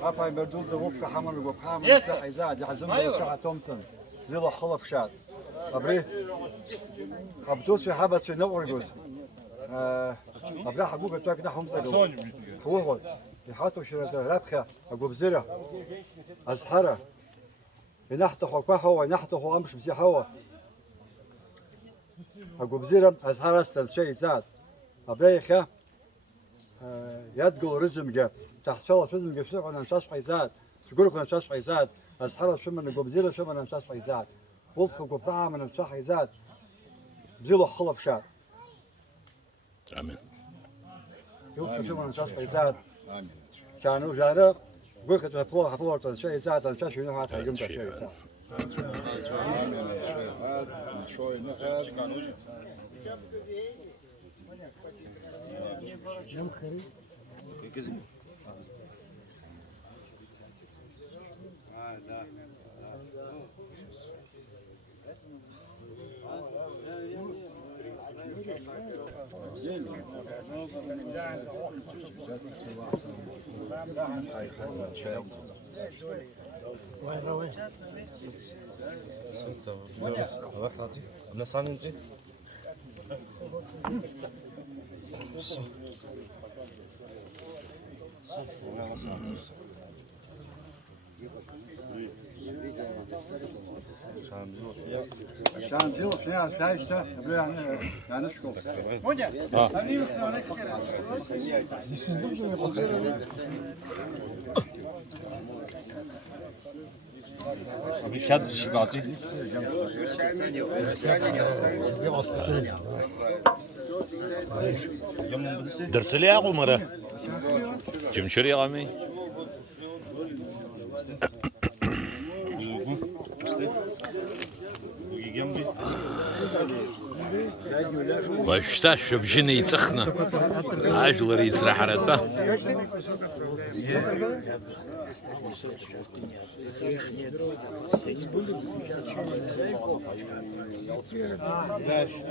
Papa Merdul Zavuk Hammer go Hammer Izad Yazim Thompson Lilo Khalaf Shad أبريه أبدوس في حبة في نور جوز أبريه حقوق توك ده حمزة جو هو يحطوا شرطة ربخة أجوب زرع أزحرة ينحت حقوق هو ينحت هو أمش بزي هو أجوب زرع أزحرة استل شيء زاد أبريه خا يدقل رزم جا تحت شلة رزم جا شو أنا نشاش حيزاد تقولك أنا نشاش حيزاد أزحرة شو من أجوب زرع شو من نشاش حيزاد وفق قطعة من الشاحي زاد بزيلو خلف شار. آمين. يوم شو من الشاحي زاد. آمين. شانو جارب قلت له حبور الشاحي زاد الشاحي شنو هذا يوم الشاحي زاد. شان زيلو فيها ثايشة يعني شكو. شاد شقاتي. درس لي يا عمره. كم شري عمي؟ واشتاش بجني يتخنا عجل ريت راح رده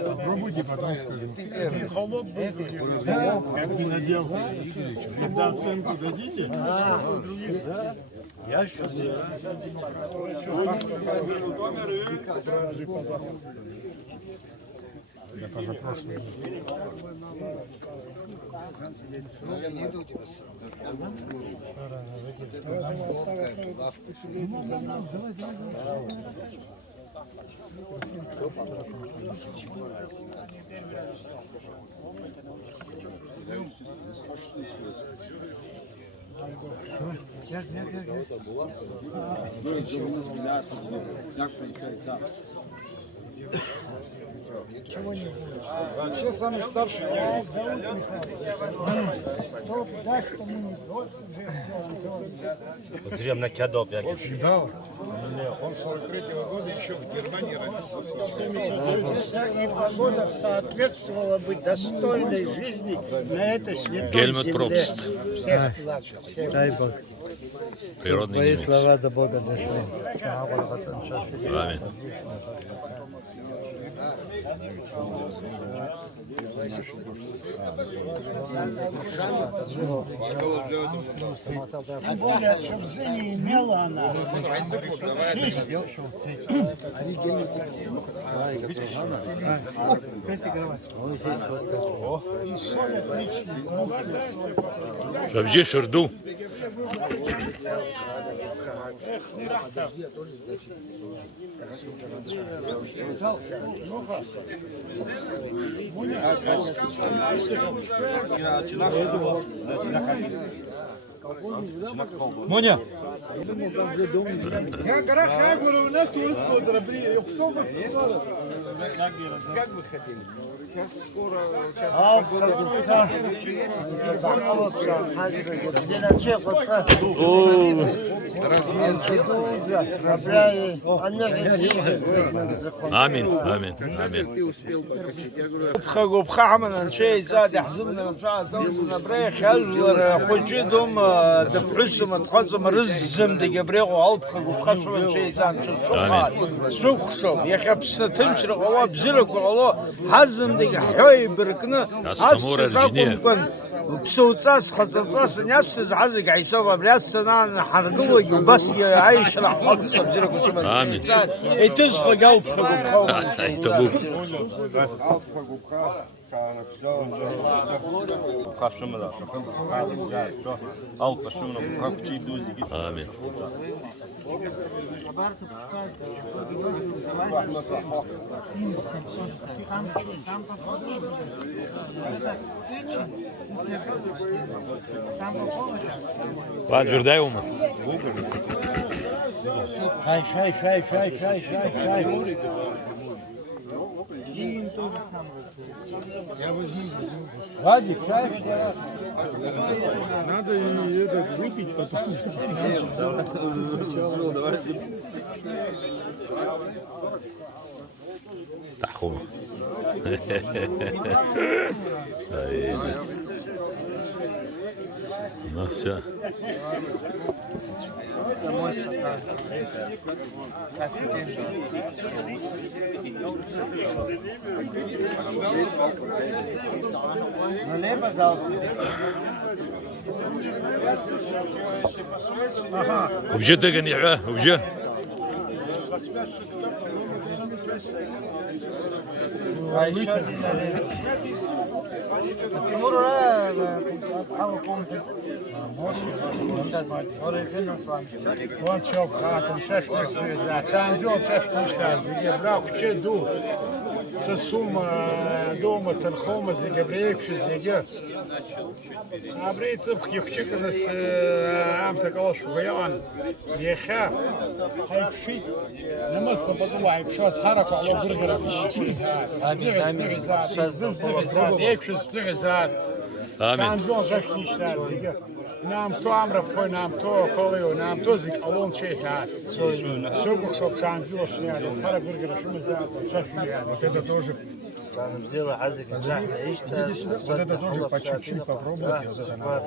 Попробуйте, потом скажем. Холоп был, как не надел. Когда оценку дадите? Я сейчас. Я позапрошлый. Вообще самый старший. Зрем на кядоб я. Да. Он 43-го года еще в Германии родился. И погода соответствовала бы достойной жизни на этой святой Гельмут земле. Пробст. Всех благ. Дай Бог. Природный Твои немец. слова до Бога дошли. Аминь. Тем более, что в Зене имела она. Вообще шурду. Моня. Я горох говорю, у нас тут дробли. Кто бы сказал? Как вы хотели? Сейчас скоро. Аминь. Аминь. Аминь. Ты успел покосить. Я говорю, بخامن شيء زاد يحزمنا نرجع زوجنا بريخ هل خجدهم دبحسهم تخزم رزم دي بريخ وعلب بخشوا شيء زاد سوق سوق يا خبز تنشر غواب زلك والله حزم دي حي بركنا أستمر الجنيه. بصوتصاص خصوصاص نفس عزق عيسوع بلاستنا حرقوي وبس عايش راح خلص بجرك آمين. يتسخ قلب حقوق تبوك. Kaşımla. Al kaşımla bu kakçıyı düz gibi. آمين. Roger Dauma. Шай. Вадик, шай. Надо и этот выпить, потом تحوم. Nossa. Налей, пожалуйста. وبجد قنيعه وبجد. Вот что, хатом, шашник веза. Чанзел шашник зиге брак че ду. Це сума дома тенхома зиге брейк шу зиге. А брейцев хихчик нас ам такалош ваян. Еха. Хайпшит. Намасно подумай, что с хараку ало бургера биши. Амин. Чанзел шашник зиге. Нам то амрав кой нам то колео нам то зик алон чехат. Все бухсов чанзил шняли. Сара бургера шума за шашня. Вот это тоже. Взяла азик, Вот это тоже по чуть-чуть попробуйте. Вот это надо.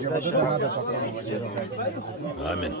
Вот это надо попробовать. آمين.